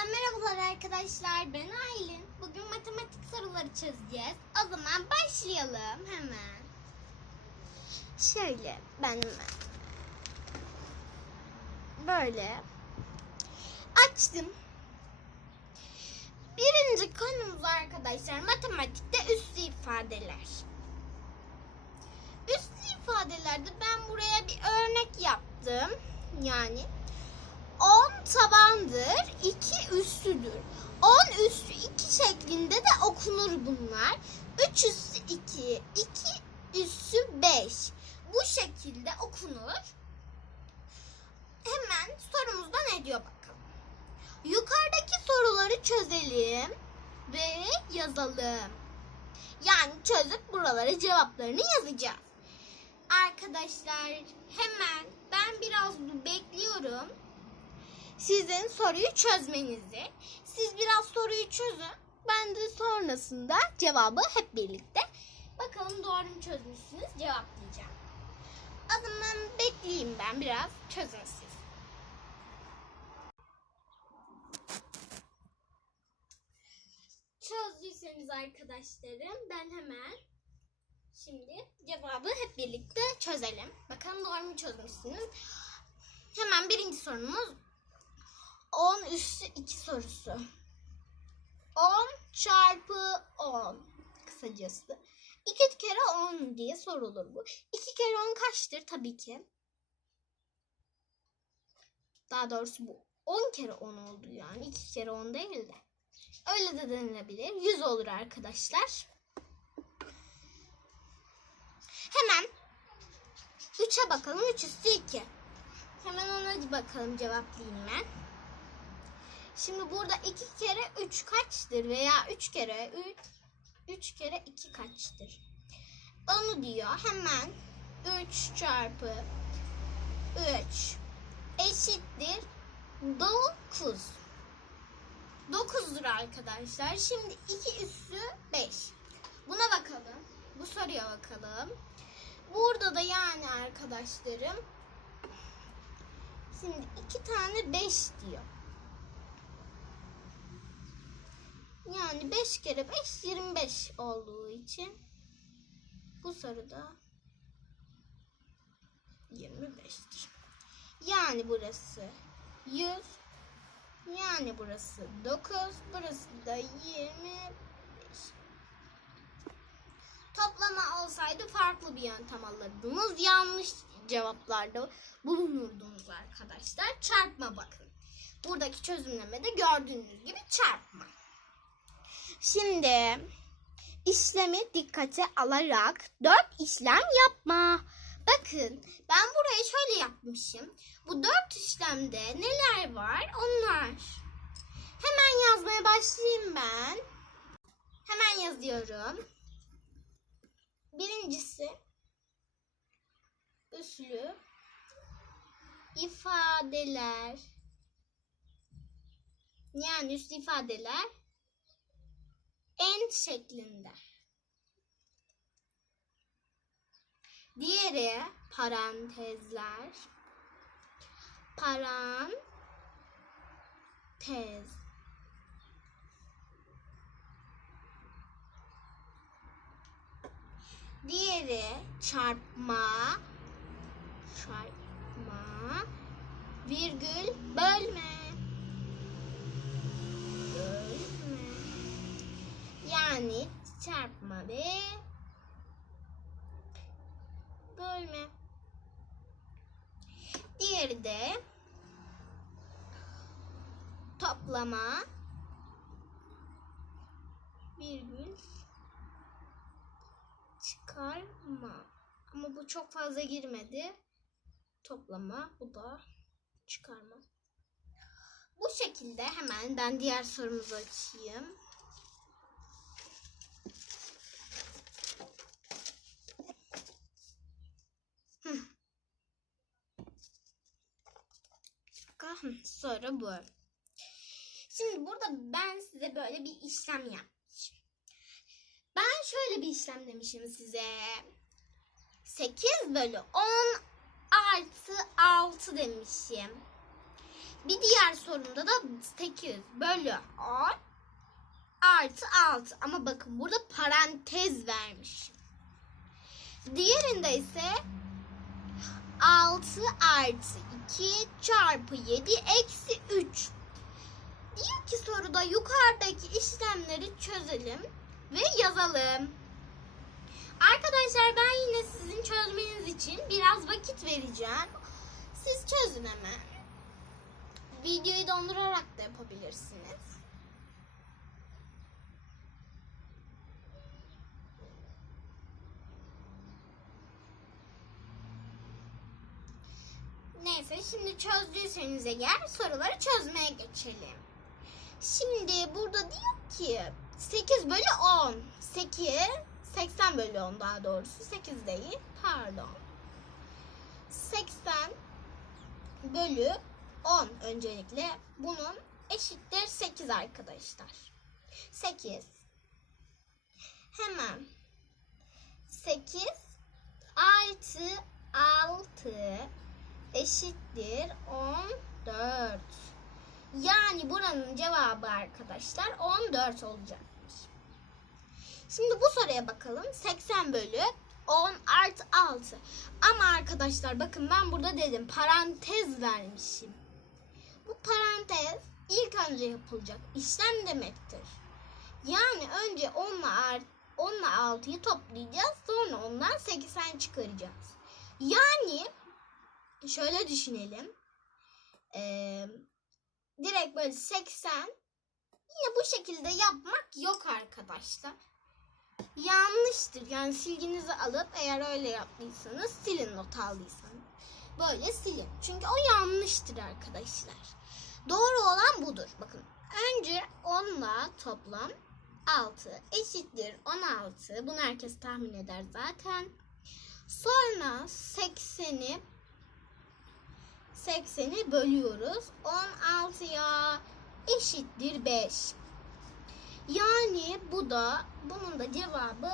Yeniden merhabalar arkadaşlar. Ben Aylin. Bugün matematik soruları çözeceğiz. O zaman başlayalım hemen. Şöyle ben böyle açtım. Birinci konumuz arkadaşlar matematikte üslü ifadeler. Üslü ifadelerde ben buraya bir örnek yaptım. Yani 10 tabandır, 2 üstüdür. 10 üstü 2 şeklinde de okunur bunlar. 3 üstü 2, 2 üstü 5. Bu şekilde okunur. Hemen sorumuzda ne diyor bakalım. Yukarıdaki soruları çözelim ve yazalım. Yani çözüp buralara cevaplarını yazacağız. Arkadaşlar hemen ben biraz bekliyorum sizin soruyu çözmenizi. Siz biraz soruyu çözün. Ben de sonrasında cevabı hep birlikte bakalım doğru mu çözmüşsünüz cevaplayacağım. O zaman bekleyeyim ben biraz çözün siz. Çözdüyseniz arkadaşlarım ben hemen şimdi cevabı hep birlikte çözelim. Bakalım doğru mu çözmüşsünüz. Hemen birinci sorumuz 10 üstü 2 sorusu. 10 çarpı 10 kısacası. 2 kere 10 diye sorulur bu. 2 kere 10 kaçtır tabii ki? Daha doğrusu bu 10 kere 10 oldu yani. 2 kere 10 değil de. Öyle de denilebilir. 100 olur arkadaşlar. Hemen 3'e bakalım. 3 üstü 2. Hemen ona bakalım cevaplayayım ben. Şimdi burada 2 kere 3 kaçtır veya 3 kere 3 3 kere 2 kaçtır? Onu diyor. Hemen 3 çarpı 3 eşittir 9. 9'dur arkadaşlar. Şimdi 2 üssü 5. Buna bakalım. Bu soruya bakalım. Burada da yani arkadaşlarım Şimdi iki tane 5 diyor. Yani 5 kere 5 25 olduğu için bu soruda 25'tir. Yani burası 100 yani burası 9 burası da 25. Toplama olsaydı farklı bir yöntem alırdınız. Yanlış cevaplarda bulunurdunuz arkadaşlar. Çarpma bakın. Buradaki çözümlemede gördüğünüz gibi çarpma. Şimdi işlemi dikkate alarak dört işlem yapma. Bakın ben burayı şöyle yapmışım. Bu dört işlemde neler var? Onlar. Hemen yazmaya başlayayım ben. Hemen yazıyorum. Birincisi üslü ifadeler yani üslü ifadeler en şeklinde. Diğeri parantezler. Parantez. Diğeri çarpma. Çarpma. Virgül bölme. Yani çarpma ve bölme. Diğeri de toplama virgül çıkarma. Ama bu çok fazla girmedi. Toplama bu da çıkarma. Bu şekilde hemen ben diğer sorumuzu açayım. Bakın soru bu. Şimdi burada ben size böyle bir işlem yapmışım. Ben şöyle bir işlem demişim size. 8 bölü 10 artı 6 demişim. Bir diğer sorumda da 8 bölü 10 artı 6. Ama bakın burada parantez vermiş. Diğerinde ise 6 artı 2 çarpı 7 eksi 3. Diyor ki soruda yukarıdaki işlemleri çözelim ve yazalım. Arkadaşlar ben yine sizin çözmeniz için biraz vakit vereceğim. Siz çözün hemen. Videoyu dondurarak da yapabilirsiniz. Neyse şimdi çözdüyseniz eğer soruları çözmeye geçelim. Şimdi burada diyor ki 8 bölü 10. 8, 80 bölü 10 daha doğrusu. 8 değil pardon. 80 bölü 10 öncelikle. Bunun eşittir 8 arkadaşlar. 8. Hemen 8 artı 6 eşittir 14. Yani buranın cevabı arkadaşlar 14 olacakmış. Şimdi bu soruya bakalım. 80 bölü 10 artı 6. Ama arkadaşlar bakın ben burada dedim parantez vermişim. Bu parantez ilk önce yapılacak işlem demektir. Yani önce 10 ile 10 ile 6'yı toplayacağız. Sonra ondan 80 çıkaracağız. Yani şöyle düşünelim. Ee, direkt böyle 80 yine bu şekilde yapmak yok arkadaşlar. Yanlıştır. Yani silginizi alıp eğer öyle yaptıysanız silin not aldıysanız. Böyle silin. Çünkü o yanlıştır arkadaşlar. Doğru olan budur. Bakın önce 10 ile toplam 6 eşittir 16. Bunu herkes tahmin eder zaten. Sonra 80'i 80'i bölüyoruz. 16'ya eşittir 5. Yani bu da bunun da cevabı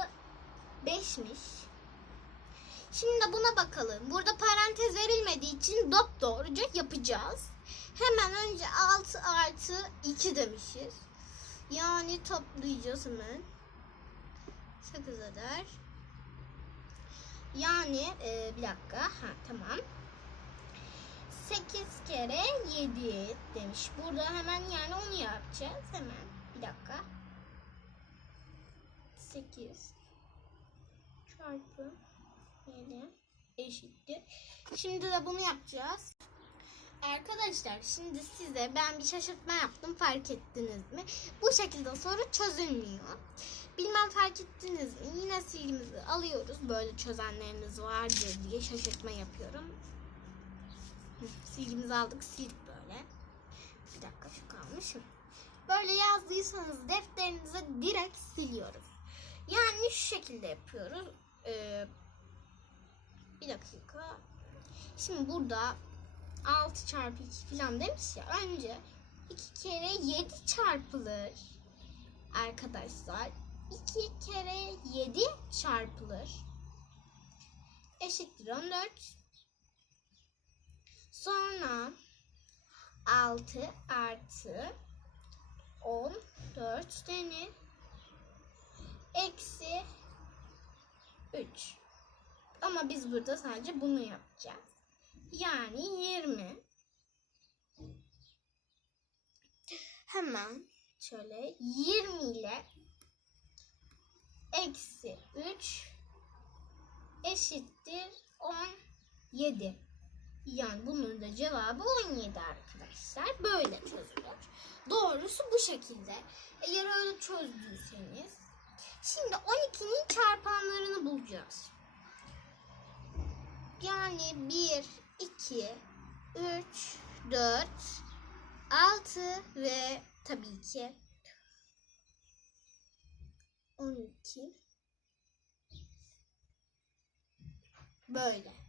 5'miş. Şimdi buna bakalım. Burada parantez verilmediği için dop doğruca yapacağız. Hemen önce 6 artı 2 demişiz. Yani toplayacağız hemen. 8 eder. Yani e, bir dakika. Ha tamam. 8 kere 7 demiş. Burada hemen yani onu yapacağız. Hemen bir dakika. 8 çarpı 7 eşittir. Şimdi de bunu yapacağız. Arkadaşlar şimdi size ben bir şaşırtma yaptım fark ettiniz mi? Bu şekilde soru çözülmüyor. Bilmem fark ettiniz mi? Yine silgimizi alıyoruz. Böyle çözenleriniz vardır diye şaşırtma yapıyorum. Silgimizi aldık sildik böyle. Bir dakika şu kalmış. Böyle yazdıysanız defterinize direkt siliyoruz. Yani şu şekilde yapıyoruz. Ee, bir dakika. Şimdi burada 6 çarpı 2 falan demiş ya. Önce 2 kere 7 çarpılır. Arkadaşlar 2 kere 7 çarpılır. Eşittir 14. Sonra 6 artı 14 denir. Eksi 3. Ama biz burada sadece bunu yapacağız. Yani 20. Hemen şöyle 20 ile eksi 3 eşittir 17. Yani bunun da cevabı 17 arkadaşlar. Böyle çözülür. Doğrusu bu şekilde. Eğer öyle çözdüyseniz. Şimdi 12'nin çarpanlarını bulacağız. Yani 1, 2, 3, 4, 6 ve tabii ki 12 böyle.